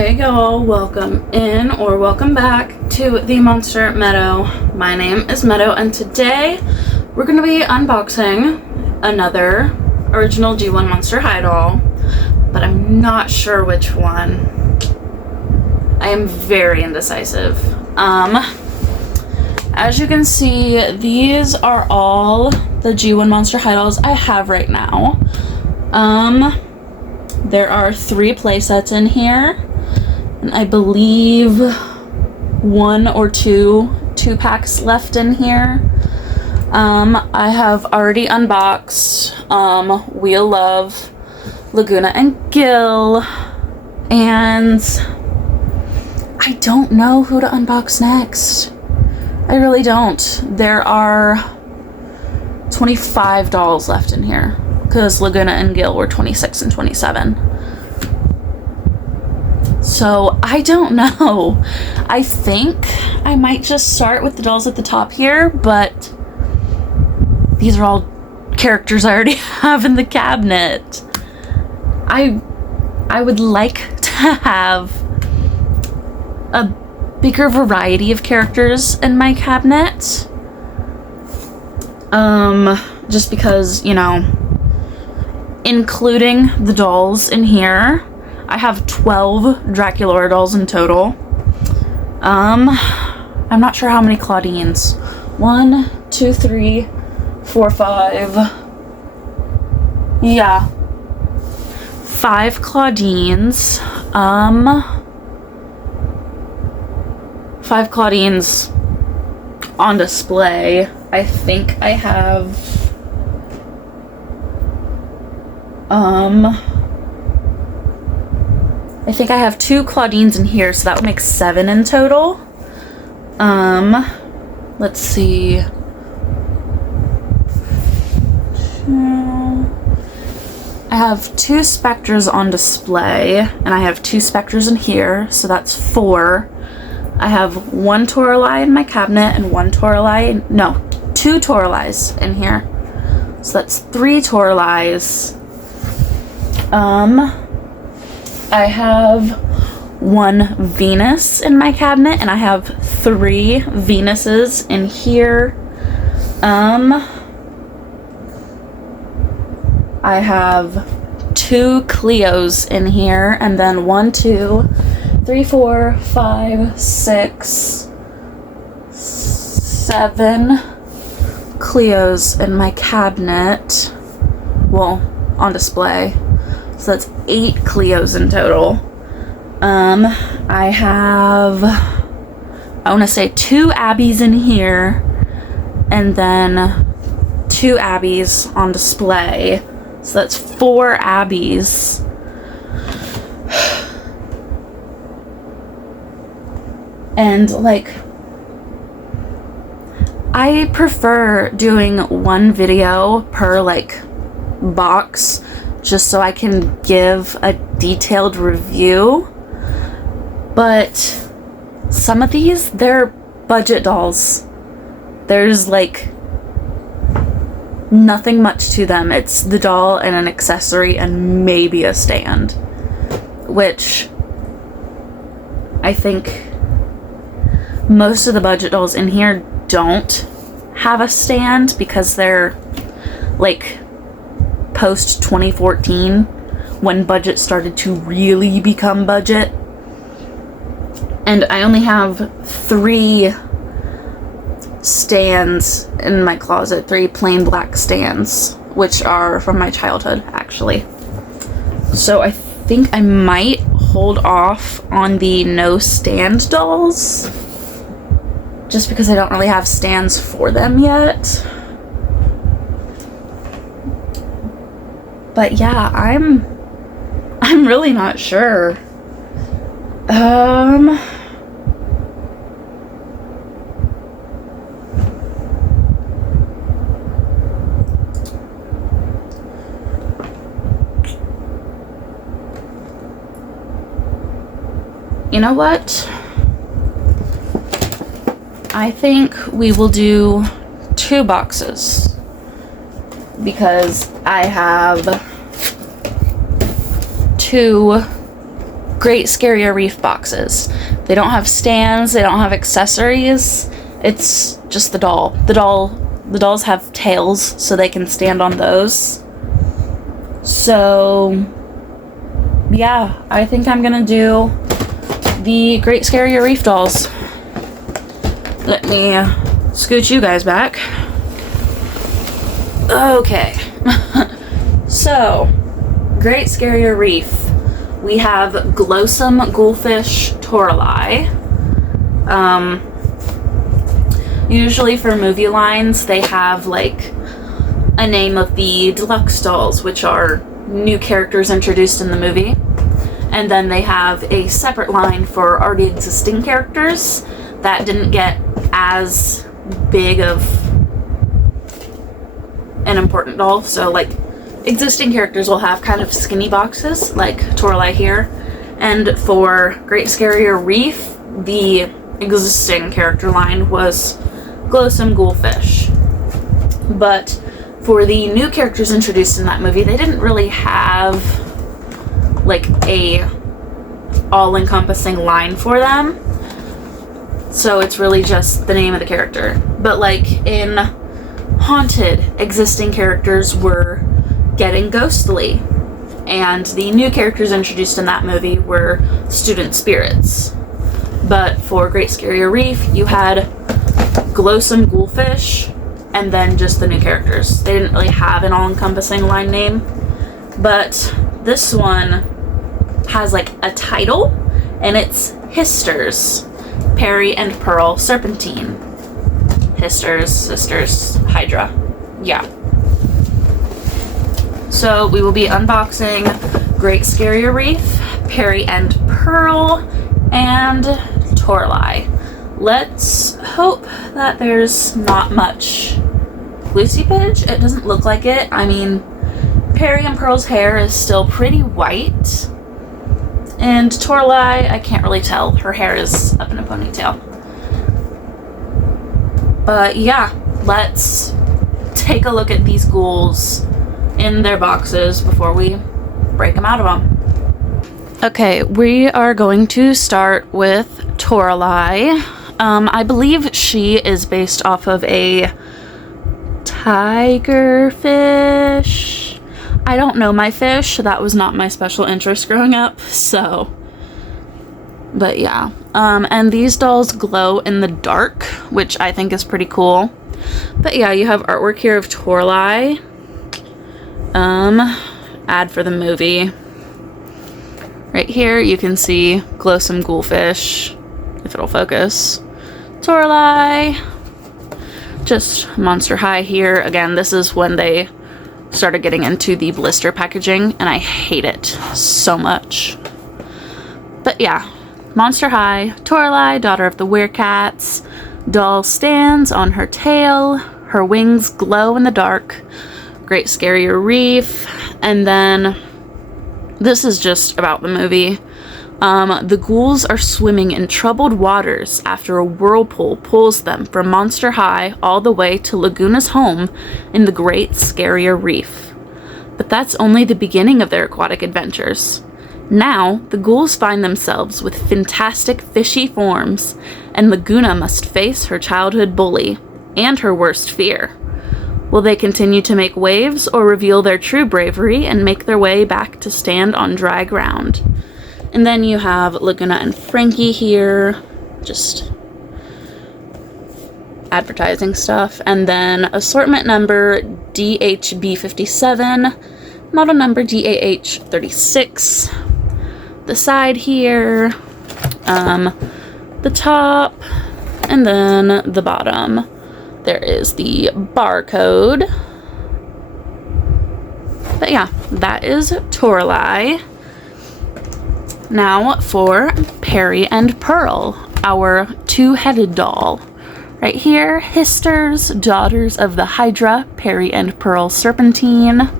Hey y'all, welcome in or welcome back to the Monster Meadow. My name is Meadow and today we're going to be unboxing another original G1 Monster High doll, but I'm not sure which one. I am very indecisive. As you can see, these are all the G1 Monster High dolls I have right now. There are 3 playsets in here. And I believe 1 or 2 packs left in here. I have already unboxed Wheel Love, Laguna and Gil, and I don't know who to unbox next. I really don't. There are 25 dolls left in here because Laguna and Gil were 26 and 27. So I don't know. I think I might just start with the dolls at the top here, but these are all characters I already have in the cabinet. I would like to have a bigger variety of characters in my cabinet. Just because, you know, including the dolls in here, I have 12 Draculaura dolls in total. I'm not sure how many Claudines. 1, 2, 3, 4, 5. Yeah. 5 Claudines. 5 Claudines on display. I think I have I think I have 2 Claudines in here, so that would make 7 in total. Let's see. I have 2 Spectres on display, and I have 2 Spectres in here, so that's 4. I have 1 Toralei in my cabinet and 1 Toralei, no, 2 Toraleis in here. So that's 3 Toraleis. I have 1 Venus in my cabinet, and I have 3 Venuses in here. I have 2 Cleos in here, and then 1, 2, 3, 4, 5, 6, 7 Cleos in my cabinet. Well, on display. So that's 8 Cleos in total. I have, I want to say 2 Abbeys in here, and then 2 Abbeys on display. So that's 4 Abbeys. And like, I prefer doing 1 video per like box, just so I can give a detailed review. But some of these, they're budget dolls. There's like nothing much to them. It's the doll and an accessory and maybe a stand, which I think most of the budget dolls in here don't have a stand because they're like post 2014 when budget started to really become budget. And I only have 3 stands in my closet, 3 plain black stands, which are from my childhood actually. So I think I might hold off on the no stand dolls just because I don't really have stands for them yet. But yeah, I'm really not sure. You know what? I think we will do 2 boxes because I have 2 Great Scary Reef boxes. They don't have stands, they don't have accessories. It's just the doll. The dolls have tails, so they can stand on those. So, yeah, I think I'm gonna do the Great Scary Reef dolls. Let me scoot you guys back. Okay. So, Great Scary Reef. We have Glowsome Ghoulfish Toralei. Usually for movie lines, they have like a name of the deluxe dolls, which are new characters introduced in the movie. And then they have a separate line for already existing characters that didn't get as big of an important doll. So like existing characters will have kind of skinny boxes like Toralei here. And for Great Scary Reef, the existing character line was Glowsome Ghoulfish. But for the new characters introduced in that movie, they didn't really have like a all-encompassing line for them. So it's really just the name of the character. But like in Haunted, existing characters were getting ghostly. And the new characters introduced in that movie were student spirits. But for Great Scary Reef, you had Glowsome Ghoulfish and then just the new characters. They didn't really have an all-encompassing line name. But this one has like a title, and it's Hissters, Peri and Pearl Serpentine. Hissters, Sisters, Hydra. Yeah. So we will be unboxing Great Scary Reef, Peri and Pearl, and Toralei. Let's hope that there's not much glue seepage. It doesn't look like it. I mean, Peri and Pearl's hair is still pretty white. And Toralei, I can't really tell. Her hair is up in a ponytail. But yeah, let's take a look at these ghouls in their boxes before we break them out of them. Okay, we are going to start with Toralei. I believe she is based off of a tiger fish. I don't know my fish. That was not my special interest growing up, so. But yeah. And these dolls glow in the dark, which I think is pretty cool. But yeah, you have artwork here of Toralei. Ad for the movie. Right here you can see Glowsome Ghoulfish, if it'll focus. Toralei. Just Monster High here. Again, this is when they started getting into the blister packaging, and I hate it so much. But yeah, Monster High, Toralei, daughter of the Werecats. Doll stands on her tail. Her wings glow in the dark. Great Scary Reef. And then this is just about the movie. The ghouls are swimming in troubled waters after a whirlpool pulls them from Monster High all the way to Laguna's home in the Great Scary Reef. But that's only the beginning of their aquatic adventures. Now, the ghouls find themselves with fantastic fishy forms, and Laguna must face her childhood bully and her worst fear. Will they continue to make waves or reveal their true bravery and make their way back to stand on dry ground? And then you have Laguna and Frankie here, just advertising stuff. And then assortment number DHB57, model number DAH36. The side here, the top, and then the bottom. There is the barcode. But yeah, that is Toralei. Now for Peri and Pearl, our two-headed doll. Right here, Hissters, daughters of the Hydra, Peri and Pearl Serpentine.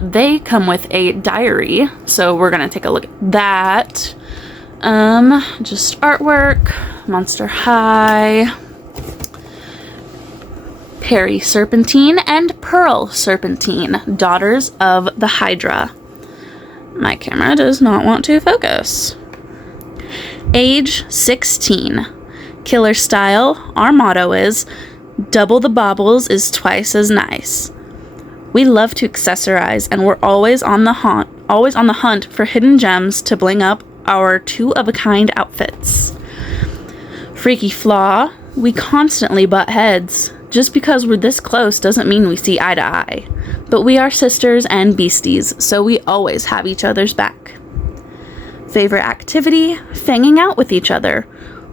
They come with a diary, so we're gonna take a look at that. Just artwork, Monster High, Peri Serpentine and Pearl Serpentine, daughters of the Hydra. My camera does not want to focus. Age 16. Killer style. Our motto is, double the baubles is twice as nice. We love to accessorize, and we're always on the hunt for hidden gems to bling up our two-of-a-kind outfits. Freaky flaw. We constantly butt heads. Just because we're this close doesn't mean we see eye to eye. But we are sisters and beasties, so we always have each other's back. Favorite activity? Fanging out with each other.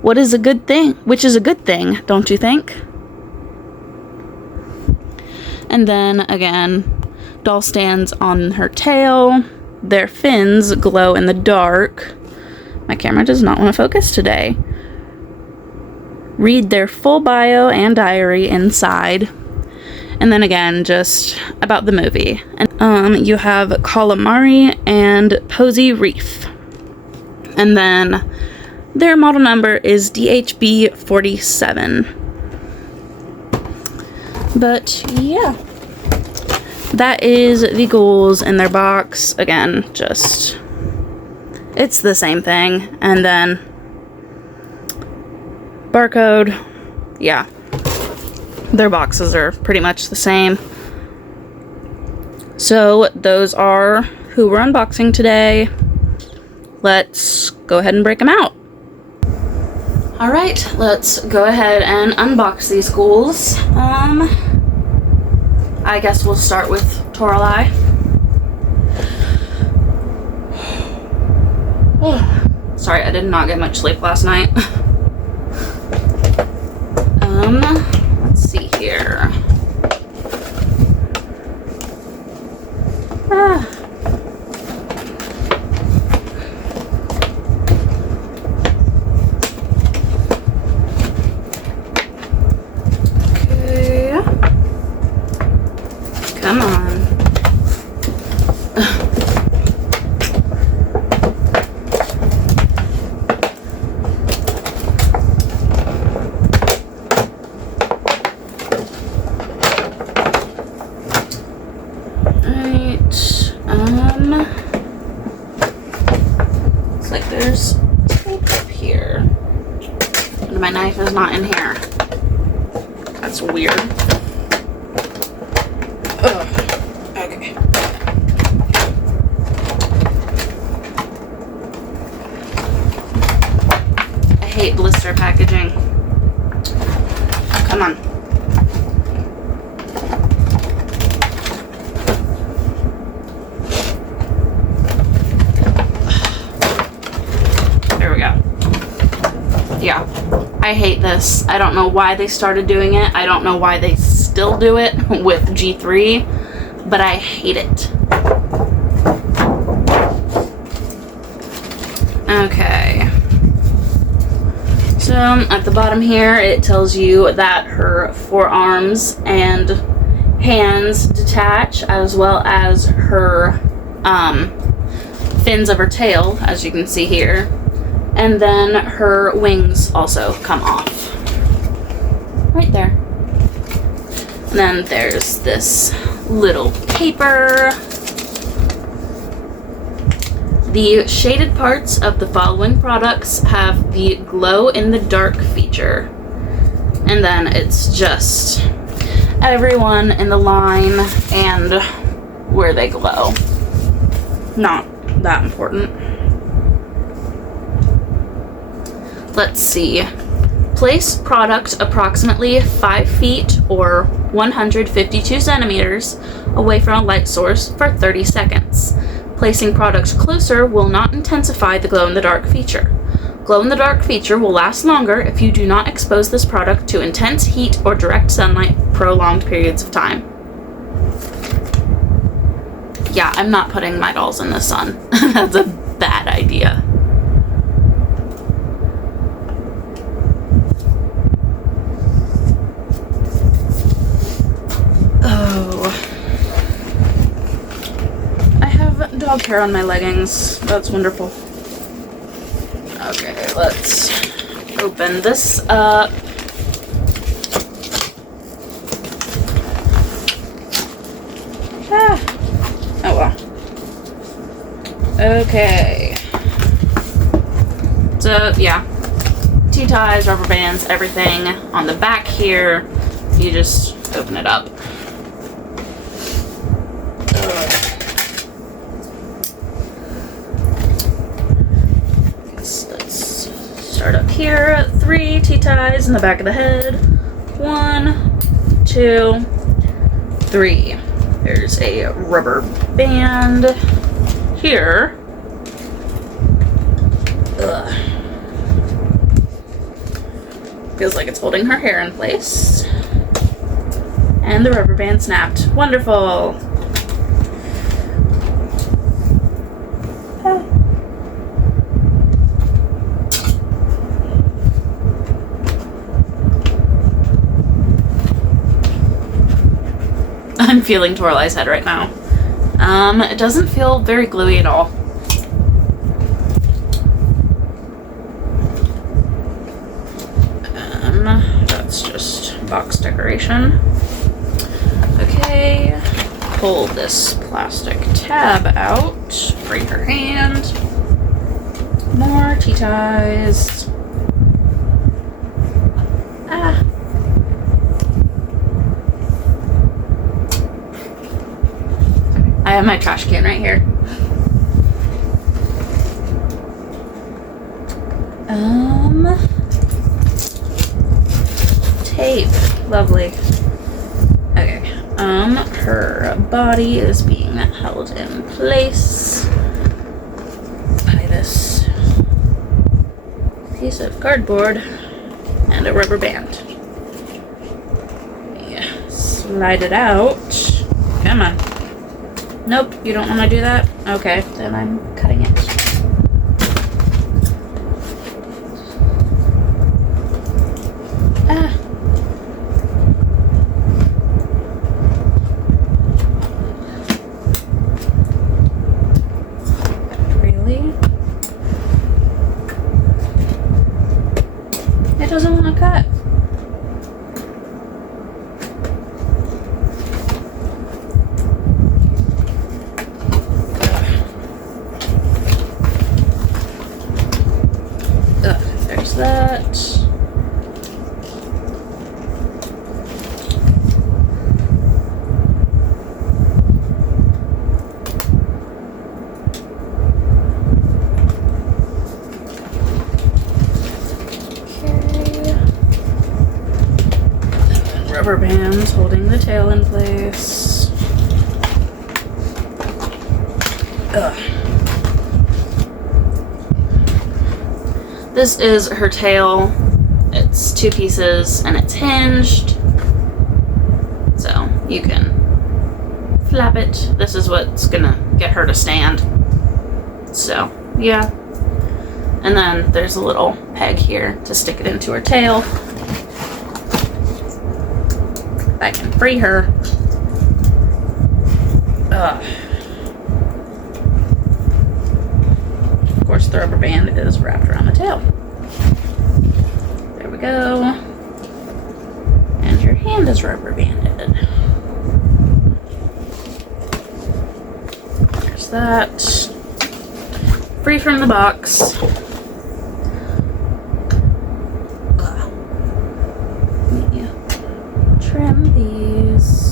Which is a good thing, don't you think? And then, again, doll stands on her tail. Their fins glow in the dark. My camera does not want to focus today. Read their full bio and diary inside. And then again, just about the movie. And you have Calamari and Posy Reef. And then their model number is DHB 47. But yeah, that is the ghouls in their box. Again, just, it's the same thing. And then barcode, yeah, their boxes are pretty much the same. So those are who we're unboxing today. Let's go ahead and break them out. Alright, let's go ahead and unbox these ghouls. I guess we'll start with Toralei. Sorry, I did not get much sleep last night. Let's see here. Okay. Come on. Looks like there's tape up here. And my knife is not in here. That's weird. Ugh. Okay. I hate blister packaging. Come on. Yeah, I hate this. I don't know why they started doing it. I don't know why they still do it with G3, but I hate it. Okay. So at the bottom here, it tells you that her forearms and hands detach, as well as her fins of her tail, as you can see here. And then her wings also come off. Right there. And then there's this little paper. The shaded parts of the following products have the glow in the dark feature. And then it's just everyone in the line and where they glow. Not that important. Let's see. Place product approximately 5 feet or 152 centimeters away from a light source for 30 seconds. Placing product closer will not intensify the glow-in-the-dark feature. Glow-in-the-dark feature will last longer if you do not expose this product to intense heat or direct sunlight for prolonged periods of time. Yeah, I'm not putting my dolls in the sun. That's a bad idea. Dog hair on my leggings. That's wonderful. Okay, let's open this up. Oh well. Okay. So, yeah. T-ties, rubber bands, everything on the back here. You just open it up. Let's start up here. 3 T-ties in the back of the head. 1, 2, 3. There's a rubber band here. Ugh. Feels like it's holding her hair in place. And the rubber band snapped. Wonderful. I'm feeling Toralei's head right now. It doesn't feel very gluey at all. That's just box decoration. Okay, pull this plastic tab out, free her hand. More T-ties. I have my trash can right here. Tape. Lovely. Okay. Her body is being held in place by this piece of cardboard and a rubber band. Yeah. Slide it out. Come on. Nope, you don't want to do that? Okay, then I'm cutting it. Really? It doesn't want to cut. There's that. Rubber bands holding the tail in place. Ugh. This is her tail. It's 2 pieces and it's hinged. So you can flap it. This is what's gonna get her to stand. So, yeah. And then there's a little peg here to stick it into her tail. I can free her. Of course, the rubber band is wrapped around the tail. There we go. And your hand is rubber banded. There's that. Free from the box. Let me trim these.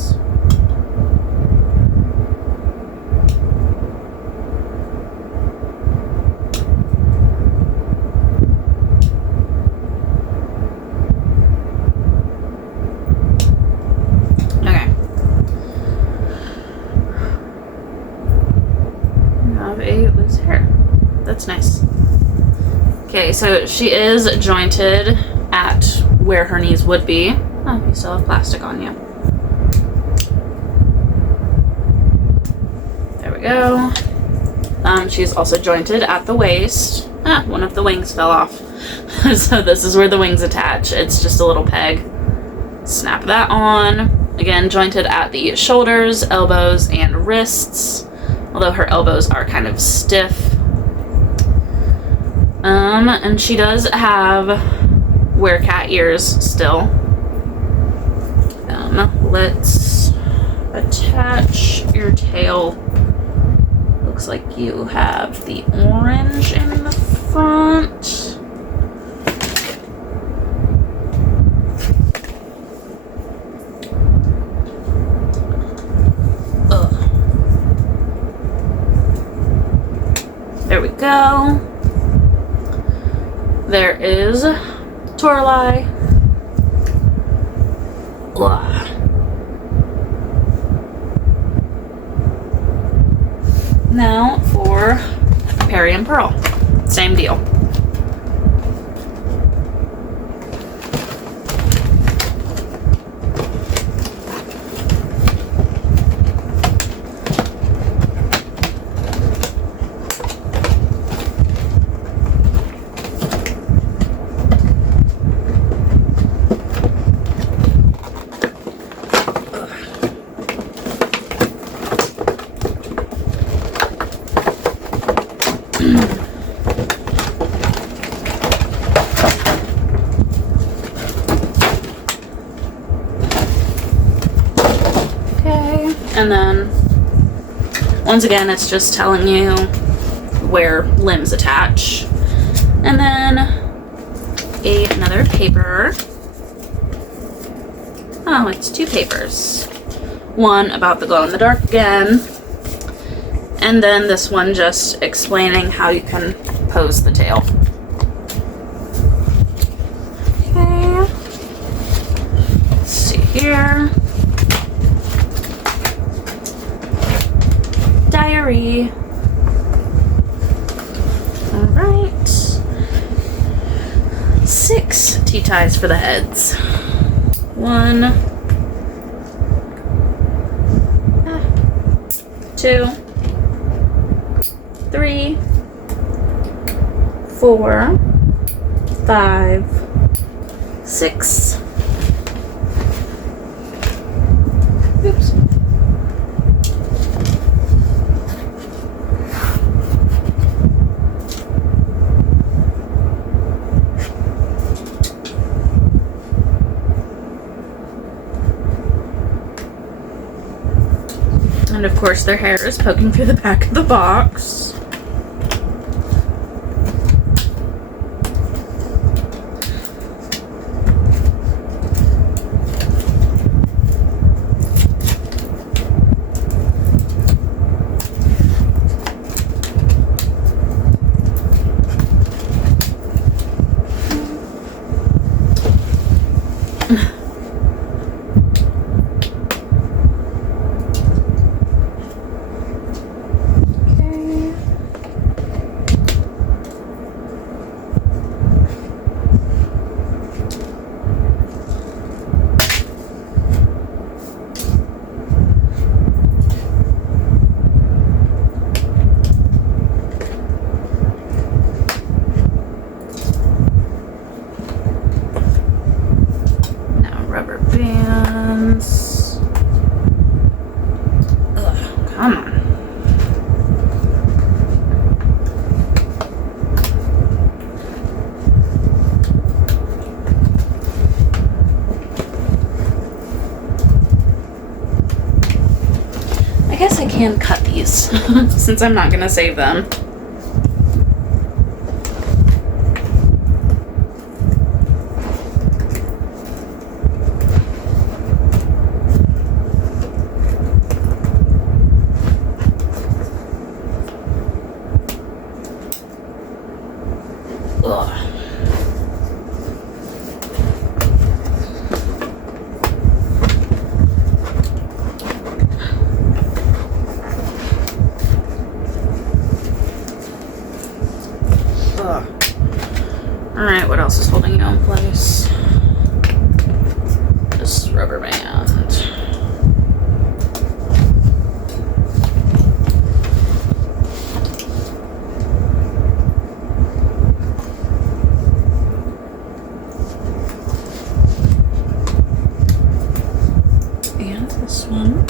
That's nice. Okay, so she is jointed at where her knees would be. Oh, you still have plastic on you. There we go. She's also jointed at the waist. One of the wings fell off. So this is where the wings attach. It's just a little peg. Snap that on. Again, jointed at the shoulders, elbows, and wrists. Although her elbows are kind of stiff. And she does have werecat ears still. Let's attach your tail a looks like you have the orange in the front. Ugh. There we go. There is Toralei. Ugh. Now for Peri and Pearl. Same deal. And then, once again, it's just telling you where limbs attach. And then, another paper. Oh, it's 2 papers. One about the glow-in-the-dark again. And then this one just explaining how you can pose the tail. Okay. Let's see here. Diary. All right. 6 tea ties for the heads. 1, 2, 3, 4, 5, 6. Oops. And of course their hair is poking through the back of the box. Rubber bands. Ugh, come on. I guess I can cut these since I'm not gonna save them. Alright, what else is holding you in place? This rubber band. And this one.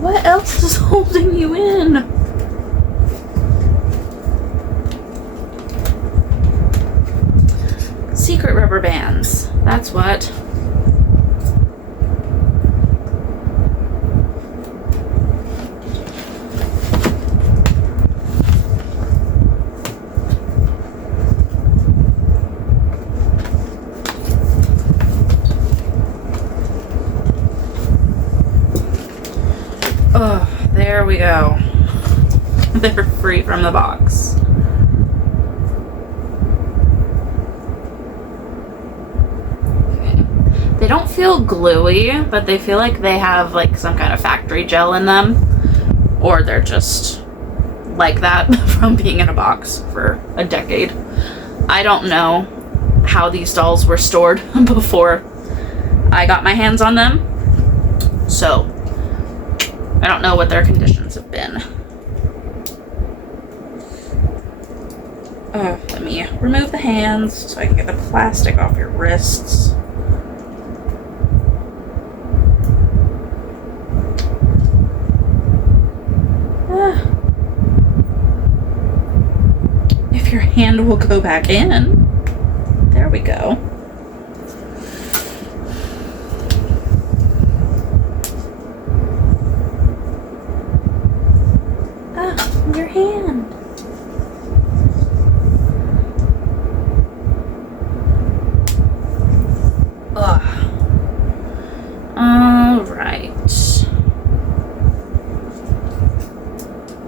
What else is holding you in? Secret rubber bands. That's what. there we go. They're free from the box. Okay. They don't feel gluey, but they feel like they have like some kind of factory gel in them. Or they're just like that from being in a box for a decade. I don't know how these dolls were stored before I got my hands on them. So, I don't know what their conditions have been. Let me remove the hands so I can get the plastic off your wrists. If your hand will go back in. There we go. Your hand. All right.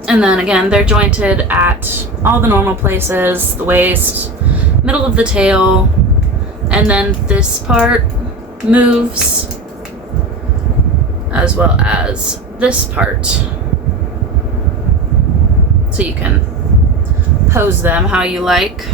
And then again, they're jointed at all the normal places, the waist, middle of the tail, and then this part moves, as well as this part. So you can pose them how you like.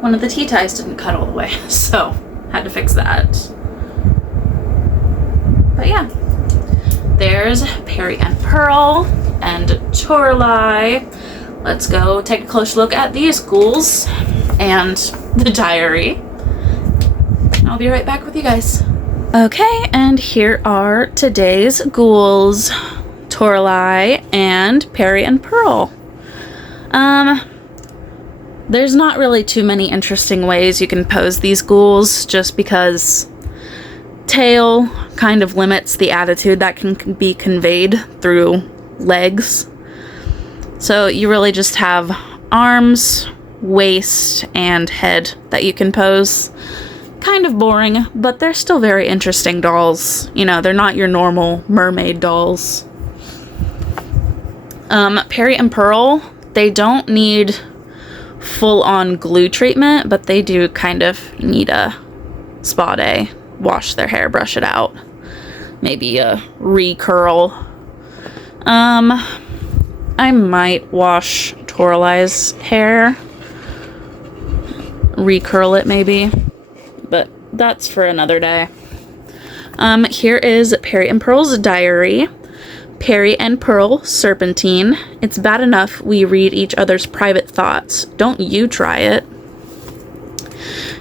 One of the T-ties didn't cut all the way, so had to fix that. But yeah, there's Peri and Pearl and Toralei. Let's go take a close look at these ghouls and the diary. I'll be right back with you guys. Okay, and here are today's ghouls, Toralei and Peri and Pearl. There's not really too many interesting ways you can pose these ghouls, just because tail kind of limits the attitude that can be conveyed through legs. So you really just have arms, waist, and head that you can pose. Kind of boring, but they're still very interesting dolls. You know, they're not your normal mermaid dolls. Peri and Pearl, they don't need full-on glue treatment, but they do kind of need a spa day. Wash their hair, brush it out. Maybe a recurl. I might wash Toralei's hair. Recurl it maybe. But that's for another day. Here is Peri and Pearl's diary. Peri and Pearl, Serpentine. It's bad enough we read each other's private thoughts. Don't you try it.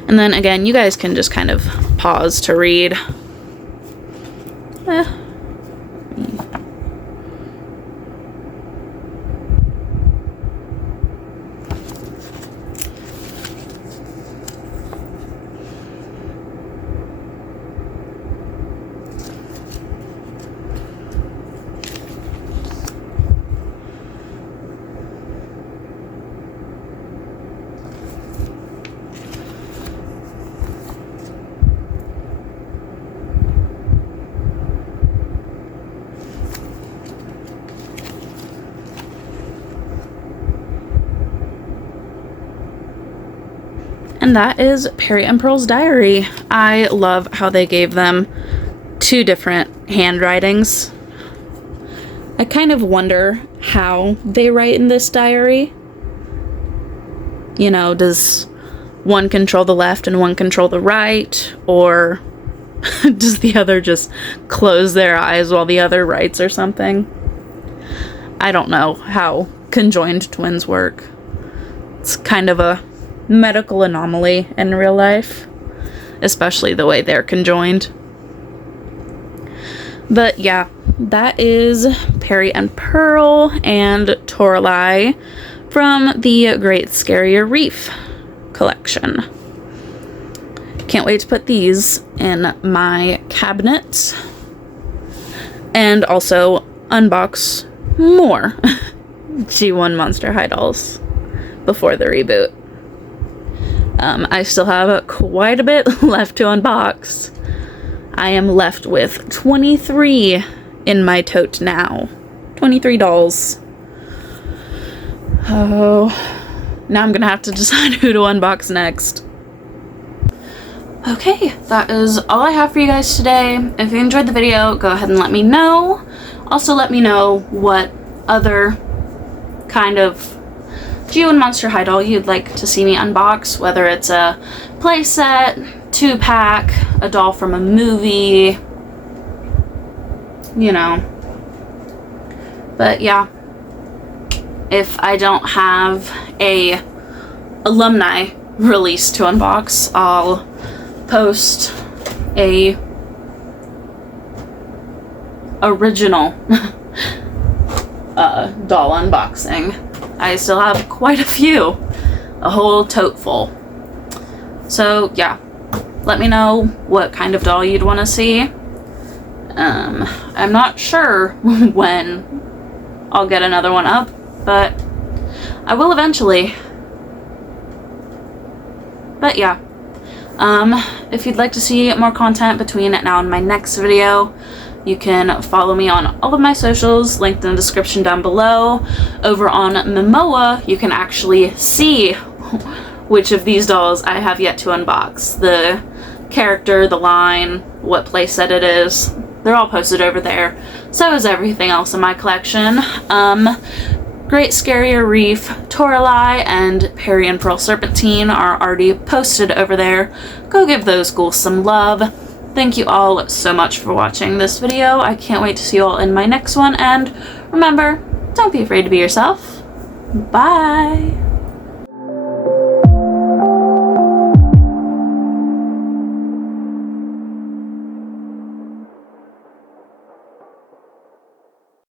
And then again, you guys can just kind of pause to read. And that is Peri and Pearl's diary. I love how they gave them two different handwritings. I kind of wonder how they write in this diary. You know, does one control the left and one control the right? Or does the other just close their eyes while the other writes or something? I don't know how conjoined twins work. It's kind of a medical anomaly in real life, especially the way they're conjoined. But yeah, that is Peri and Pearl and Toralei from the Great Scarier Reef collection. Can't wait to put these in my cabinet and also unbox more G1 Monster High dolls before the reboot. I still have quite a bit left to unbox. I am left with 23 in my tote now. 23 dolls. Oh, now I'm gonna have to decide who to unbox next. Okay, that is all I have for you guys today. If you enjoyed the video, go ahead and let me know. Also let me know what other kind of G1 Monster High doll you'd like to see me unbox, whether it's a playset, 2-pack, a doll from a movie, you know. But yeah, if I don't have a alumni release to unbox, I'll post a original doll unboxing. I still have quite a few, a whole tote full. So yeah, let me know what kind of doll you'd want to see. I'm not sure when I'll get another one up, but I will eventually. But yeah, if you'd like to see more content between now and my next video, you can follow me on all of my socials, linked in the description down below. Over on Momoa, you can actually see which of these dolls I have yet to unbox. The character, the line, what playset it is, they're all posted over there. So is everything else in my collection. Great Scarier Reef, Toralei, and Peri and Pearl Serpentine are already posted over there. Go give those ghouls some love. Thank you all so much for watching this video. I can't wait to see you all in my next one, and remember, don't be afraid to be yourself. Bye!